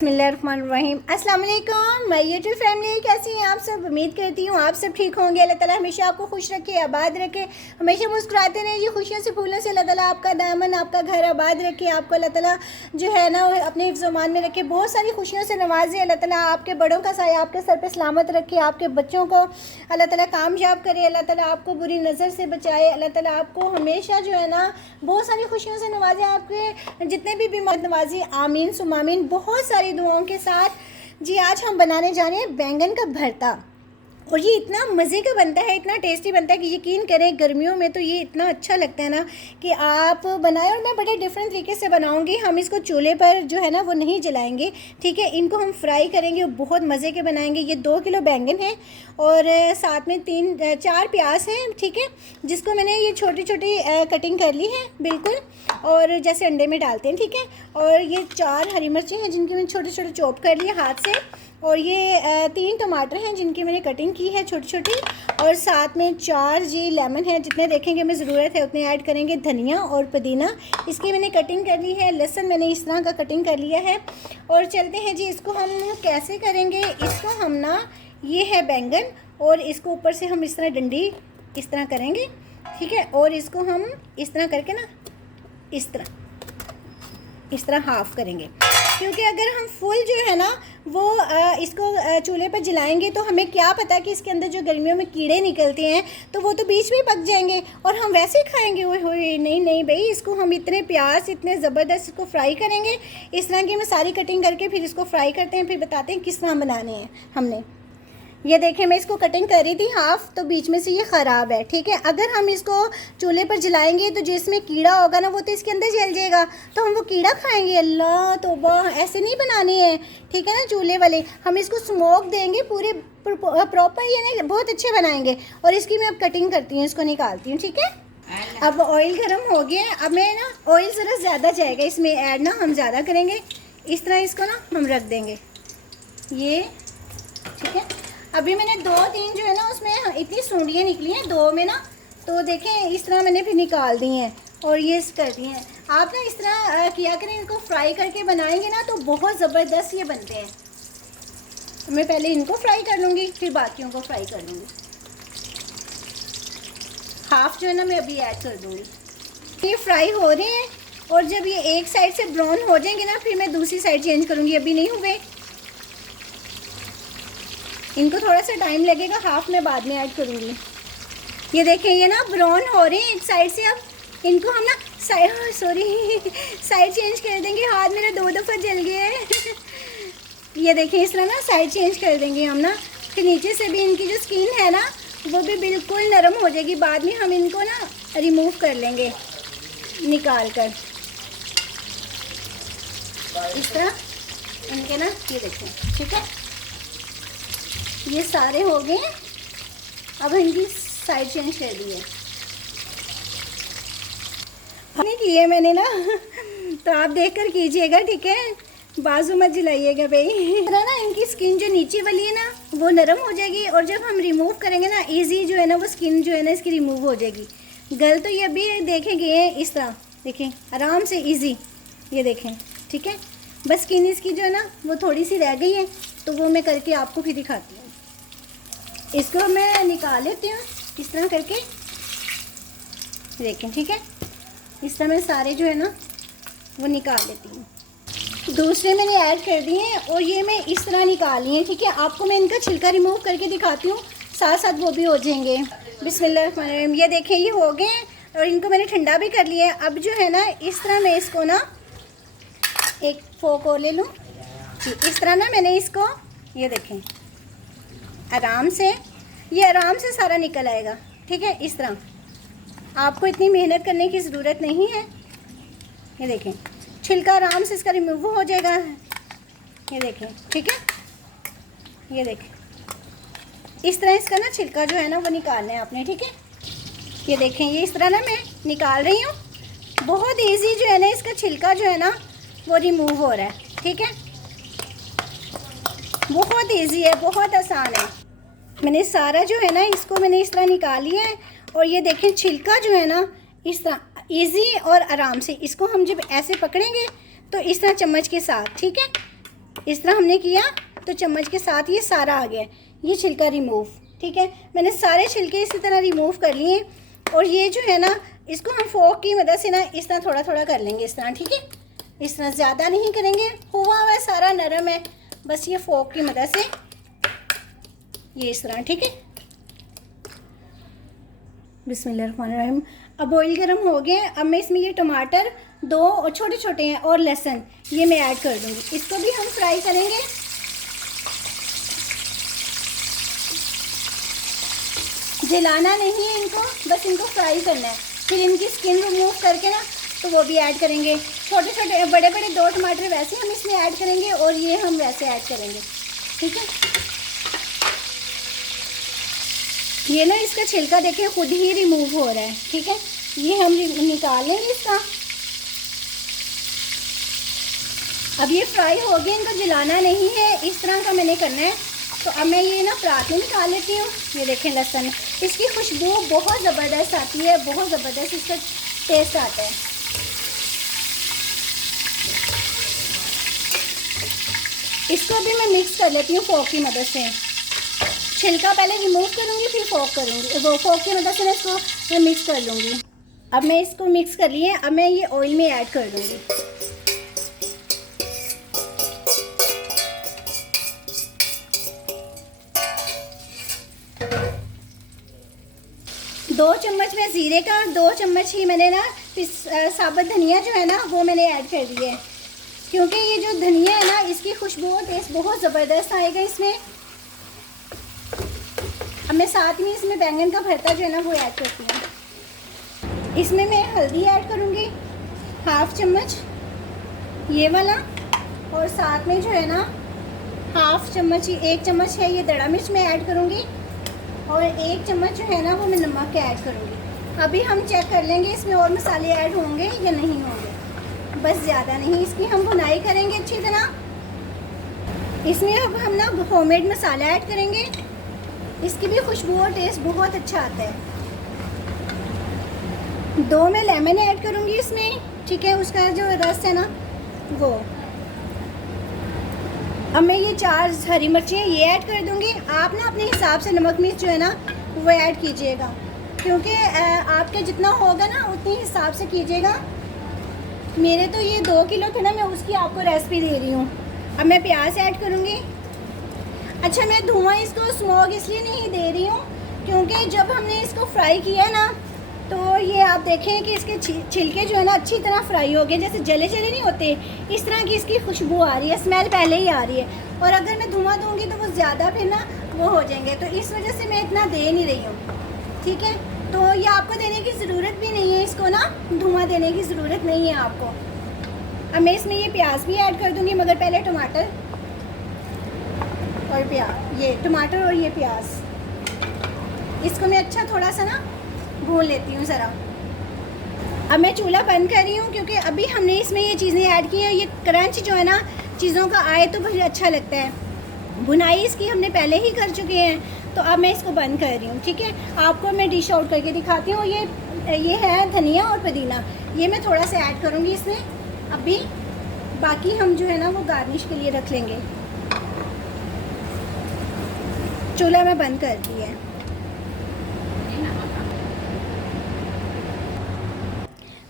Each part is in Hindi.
बिस्मिल्लाहिर्रहमानिर्रहीम। अस्सलाम वालेकुम माय यूट्यूब फैमिली, कैसी हैं आप सब। उम्मीद करती हूँ आप सब ठीक होंगे। अल्लाह ताला हमेशा आपको खुश रखे, आबाद रखे, हमेशा मुस्कुराते रहें जी। खुशियों से फूलों से अल्लाह ताला आपका दामन, आपका घर आबाद रखे। आपको अल्लाह ताला जो है ना अपने हिफ्ज़-ओ-मान में रखे, बहुत सारी खुशियों से नवाजे। अल्लाह ताला आपके बड़ों का साया आपके सर पर सलामत रखे, आपके बच्चों को अल्लाह ताला कामयाब करे, अल्लाह ताला आपको बुरी नज़र से बचाए, अल्लाह ताला आपको हमेशा जो है ना बहुत सारी खुशियों से नवाजे, आपके जितने भी बीमार नवाजी। आमीन सुम्मा आमीन। बहुत सारी दुआओं के साथ जी आज हम बनाने जा रहे हैं बैंगन का भरता। और ये इतना मज़े का बनता है, इतना टेस्टी बनता है कि यकीन करें गर्मियों में तो ये इतना अच्छा लगता है ना कि आप बनाएं। और मैं बड़े डिफरेंट तरीके से बनाऊंगी। हम इसको चूल्हे पर जो है ना वो नहीं जलाएंगे, ठीक है। इनको हम फ्राई करेंगे, बहुत मज़े के बनाएंगे। ये 2 किलो बैंगन है और साथ में 4 प्याज हैं, ठीक है, जिसको मैंने ये छोटी छोटी कटिंग कर ली है बिल्कुल, और जैसे अंडे में डालते हैं, ठीक है। और ये 4 हरी मिर्चें हैं जिनकी मैंने छोटे छोटे चॉप कर लिए हाथ से। और ये 3 टमाटर हैं जिनकी मैंने कटिंग की है छोटी छोटी। और साथ में 4 जी लेमन है, जितने देखेंगे हमें ज़रूरत है उतने ऐड करेंगे। धनिया और पुदीना इसकी मैंने कटिंग कर ली है। लहसुन मैंने इस तरह का कटिंग कर लिया है। और चलते हैं जी, इसको हम कैसे करेंगे। इसको हम ना, ये है बैंगन और इसको ऊपर से हम इस तरह डंडी इस तरह करेंगे, ठीक है। और इसको हम इस तरह करके ना इस तरह हाफ़ करेंगे, क्योंकि अगर हम फुल जो है ना वो इसको चूल्हे पर जलाएंगे तो हमें क्या पता कि इसके अंदर जो गर्मियों में कीड़े निकलते हैं तो वो तो बीच में पक जाएंगे और हम वैसे ही खाएंगे। ओए नहीं नहीं भाई, इसको हम इतने प्याज इतने ज़बरदस्त इसको फ्राई करेंगे। इस तरह की मैं सारी कटिंग करके फिर इसको फ्राई करते हैं, फिर बताते हैं किस तरह बनाने हैं हमने। ये देखें, मैं इसको कटिंग कर रही थी हाफ़, तो बीच में से ये ख़राब है, ठीक है। अगर हम इसको चूल्हे पर जलाएंगे तो जिसमें कीड़ा होगा ना वो तो इसके अंदर जल जाएगा, तो हम वो कीड़ा खाएंगे। अल्लाह तौबा, ऐसे नहीं बनानी है, ठीक है ना। चूल्हे वाले हम इसको स्मोक देंगे पूरे प्रॉपर, ये नहीं बहुत अच्छे बनाएंगे। और इसकी मैं अब कटिंग करती हूँ, इसको निकालती हूँ, ठीक है। अब ऑयल गर्म हो गया है। अब मैं ना ऑयल ज़रा ज़्यादा जाएगा इसमें ऐड ना, हम ज़्यादा करेंगे। इस तरह इसको ना हम रख देंगे, ये ठीक है। अभी मैंने 2-3 जो है ना उसमें इतनी सूंडियाँ निकली हैं 2 में ना, तो देखें इस तरह मैंने फिर निकाल दी हैं और ये कर दी हैं। आप ना इस तरह किया करें, इनको फ्राई करके बनाएंगे ना तो बहुत ज़बरदस्त ये बनते हैं। मैं पहले इनको फ्राई कर लूँगी, फिर बाकियों को फ्राई कर लूँगी। हाफ़ जो है ना मैं अभी ऐड कर दूँगी। ये फ्राई हो रहे हैं और जब ये एक साइड से ब्राउन हो जाएंगे ना फिर मैं दूसरी साइड चेंज करूँगी। अभी नहीं हुए, इनको थोड़ा सा टाइम लगेगा, हाफ़ में बाद में ऐड करूँगी। ये देखें ये ना ब्राउन हो रहे हैं एक साइड से। अब इनको हम ना साइड चेंज कर देंगे। हाथ मेरा 2 दफ़ा जल गया है ये देखें, इस तरह ना साइड चेंज कर देंगे हम ना। फिर नीचे से भी इनकी जो स्किन है ना वो भी बिल्कुल नरम हो जाएगी। बाद में हम इनको ना रिमूव कर लेंगे निकाल कर, इस तरह इनके ना, ये देखें, ठीक है। ये सारे हो गए। अब इनकी साइड चेंज कर दी है, नहीं की है मैंने ना तो आप देखकर कीजिएगा, ठीक है। बाजू मत जलाइएगा भाई ना। इनकी स्किन जो नीचे वाली है ना वो नरम हो जाएगी और जब हम रिमूव करेंगे ना इजी जो है ना वो स्किन जो है ना इसकी रिमूव हो जाएगी। गल तो ये अभी देखेंगे इस तरह, देखें आराम से इजी, ये देखें, ठीक है। बस स्किन इसकी जो है ना वो थोड़ी सी रह गई है, तो वो मैं करके आपको फिर दिखाती हूँ। इसको मैं निकाल लेती हूँ इस तरह करके, देखें, ठीक है। इस तरह मैं सारे जो है ना वो निकाल लेती हूँ। दूसरे मैंने ऐड कर दिए हैं और ये मैं इस तरह निकाली हैं, ठीक है। आपको मैं इनका छिलका रिमूव करके दिखाती हूँ, साथ साथ वो भी हो जाएंगे। बिस्मिल्लाहिर्रहमानिर्रहीम। ये देखें ये हो गए हैं और इनको मैंने ठंडा भी कर लिया है। अब जो है ना इस तरह मैं इसको ना एक फोक और ले लूँ, इस तरह ना मैंने इसको, ये देखें आराम से, ये आराम से सारा निकल आएगा, ठीक है। इस तरह आपको इतनी मेहनत करने की ज़रूरत नहीं है। ये देखें छिलका आराम से इसका रिमूव हो जाएगा, ये देखें, ठीक है। ये देखें इस तरह इसका ना छिलका जो है ना वो निकालना है आपने, ठीक है। ये देखें ये इस तरह ना मैं निकाल रही हूँ। बहुत इजी जो है ना इसका छिलका जो है ना वो रिमूव हो रहा है, ठीक है। बहुत इजी है, बहुत आसान है। मैंने सारा जो है ना इसको मैंने इस तरह निकाल लिया है और ये देखें छिलका जो है ना इस तरह इजी और आराम से इसको हम जब ऐसे पकड़ेंगे तो इस तरह चम्मच के साथ, ठीक है, इस तरह हमने किया तो चम्मच के साथ ये सारा आ गया, ये छिलका रिमूव। ठीक है, मैंने सारे छिलके इसी तरह रिमूव कर लिए। और ये जो है ना, इसको हम फोक की मदद से ना इस तरह थोड़ा थोड़ा कर लेंगे, इस तरह। ठीक है, इस तरह ज़्यादा नहीं करेंगे, हुआ हुआ सारा नरम है, बस ये फोक की मदद से ये इस तरह। ठीक है, बिस्मिल्लाहिर्रहमानिर्रहीम। अब ऑयल गर्म हो गया। अब मैं इसमें ये टमाटर 2 और छोटे छोटे हैं और लहसुन ये मैं ऐड कर दूँगी। इसको भी हम फ्राई करेंगे। जलाना नहीं है इनको, बस इनको फ्राई करना है। फिर इनकी स्किन रिमूव करके ना तो वो भी ऐड करेंगे। छोटे छोटे बड़े बड़े 2 टमाटर वैसे हम इसमें ऐड करेंगे और ये हम वैसे ऐड करेंगे। ठीक है, ये ना इसका छिलका देखिए खुद ही रिमूव हो रहा है। ठीक है, ये हम निकाल लेंगे इसका। अब ये फ्राई हो गया, इनको जलाना नहीं है, इस तरह का मैंने करना है। तो अब मैं ये ना परात में निकाल लेती हूँ। ये देखें लहसुन, इसकी खुशबू बहुत ज़बरदस्त आती है, बहुत ज़बरदस्त इसका टेस्ट आता है। इसको भी मैं मिक्स कर लेती हूँ फोक की मदद से। छिलका पहले रिमूव करूँगी, फिर फोक करूँगी, वो फोक की मदद से मैं इसको मैं मिक्स कर लूँगी। अब मैं इसको मिक्स कर लिए, अब मैं ये ऑयल में ऐड कर दूँगी। दो चम्मच में ज़ीरे का, 2 चम्मच ही मैंने ना साबुत धनिया जो है ना वो मैंने ऐड कर दिया है, क्योंकि ये जो धनिया है ना इसकी खुशबू और टेस्ट बहुत ज़बरदस्त आएगा इसमें। अब मैं साथ में इसमें बैंगन का भरता जो है ना वो ऐड करती हूँ। इसमें मैं हल्दी ऐड करूँगी 1/2 चम्मच ये वाला, और साथ में जो है ना 1/2 चम्मच ही, 1 चम्मच है ये दड़ा मिर्च मैं ऐड करूँगी, और 1 चम्मच जो है ना वो मैं नमक का ऐड करूँगी। अभी हम चेक कर लेंगे इसमें और मसाले ऐड होंगे या नहीं होंगे, बस ज़्यादा नहीं। इसकी हम भुनाई करेंगे अच्छी तरह। इसमें अब हम ना होममेड मसाला ऐड करेंगे, इसकी भी खुशबू और टेस्ट बहुत अच्छा आता है। 2 मैं लेमन ऐड करूँगी इसमें। ठीक है, उसका जो रस है ना वो। अब मैं ये 4 हरी मिर्चें ये ऐड कर दूँगी। आप ना अपने हिसाब से नमक मिर्च जो है ना वो ऐड कीजिएगा, क्योंकि आपके जितना होगा ना उतने हिसाब से कीजिएगा। मेरे तो ये 2 किलो थे ना, मैं उसकी आपको रेसिपी दे रही हूँ। अब मैं प्याज ऐड करूँगी। अच्छा, मैं धुआं इसको स्मोक इसलिए नहीं दे रही हूँ क्योंकि जब हमने इसको फ्राई किया ना तो ये आप देखें कि इसके छिलके जो है ना अच्छी तरह फ्राई हो गए, जैसे जले जले नहीं होते, इस तरह की इसकी खुशबू आ रही है, स्मेल पहले ही आ रही है। और अगर मैं धुआं दूँगी तो वो ज़्यादा फिर ना वो हो जाएंगे, तो इस वजह से मैं इतना दे नहीं रही हूँ। ठीक है, तो ये आपको देने की ज़रूरत भी नहीं है, इसको ना धुआं देने की ज़रूरत नहीं है आपको। अब मैं इसमें ये प्याज भी ऐड कर दूँगी, मगर पहले टमाटर और प्याज, ये टमाटर और ये प्याज, इसको मैं अच्छा थोड़ा सा ना भून लेती हूँ ज़रा। अब मैं चूल्हा बंद कर रही हूँ क्योंकि अभी हमने इसमें ये चीज़ें ऐड की हैं। ये क्रंच जो है ना चीज़ों का आए तो बहुत अच्छा लगता है। भुनाई इसकी हमने पहले ही कर चुके हैं, तो अब मैं इसको बंद कर रही हूँ। ठीक है, आपको मैं डिश आउट करके दिखाती हूँ। ये है धनिया और पुदीना, ये मैं थोड़ा सा ऐड करूँगी इसमें अभी, बाकी हम जो है ना वो गार्निश के लिए रख लेंगे। चूल्हा मैं बंद कर दी है।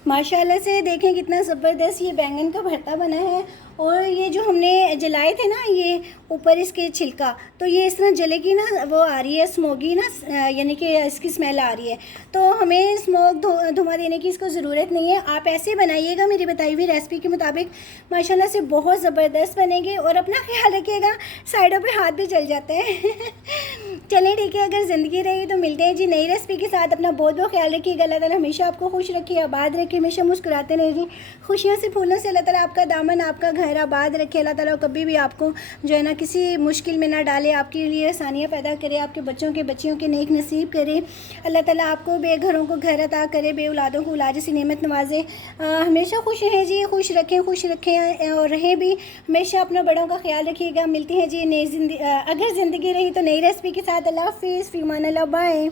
माशाल्लाह से देखें कितना ज़बरदस्त ये बैंगन का भरता बना है। और ये जो हमने जलाए थे ना ये ऊपर इसके छिलका, तो ये इस तरह जले की ना वो आ रही है स्मोकी ना, यानी कि इसकी स्मेल आ रही है। तो हमें स्मोक धुआं देने की इसको ज़रूरत नहीं है। आप ऐसे बनाइएगा मेरी बताई हुई रेसिपी के मुताबिक, माशाल्लाह से बहुत ज़बरदस्त बनेंगे। और अपना ख्याल रखिएगा, साइडों पे हाथ भी जल जाते हैं। चलें ठीक है, अगर ज़िंदगी रही तो मिलते हैं जी नई रेसिपी के साथ। अपना बहुत बहुत ख्याल रखिएगा। अल्लाह ताला हमेशा आपको खुश रखिए, आबाद रखिए, हमेशा मुस्कुराते रहिए जी। खुशियों से फूलों से अल्लाह ताला आपका दामन, आपका घर आबाद रखे। अल्लाह ताला कभी भी आपको जो है ना किसी मुश्किल में ना डाले, आपके लिए आसानियाँ पैदा करे, आपके बच्चों के बच्चियों के नेक नसीब करे। अल्लाह ताला आपको बेघरों को घर अता करे, बे औलादों को औलाद से नेमत नवाजे। हमेशा खुश रहें जी, खुश रखें और रहें भी। हमेशा अपना बड़ों का ख्याल रखिएगा। मिलती हैं जी नई अगर ज़िंदगी रही तो नई रेसिपी के साथ। अल्लाह हाफिज़, फ़ी अमान अल्लाह, बाय।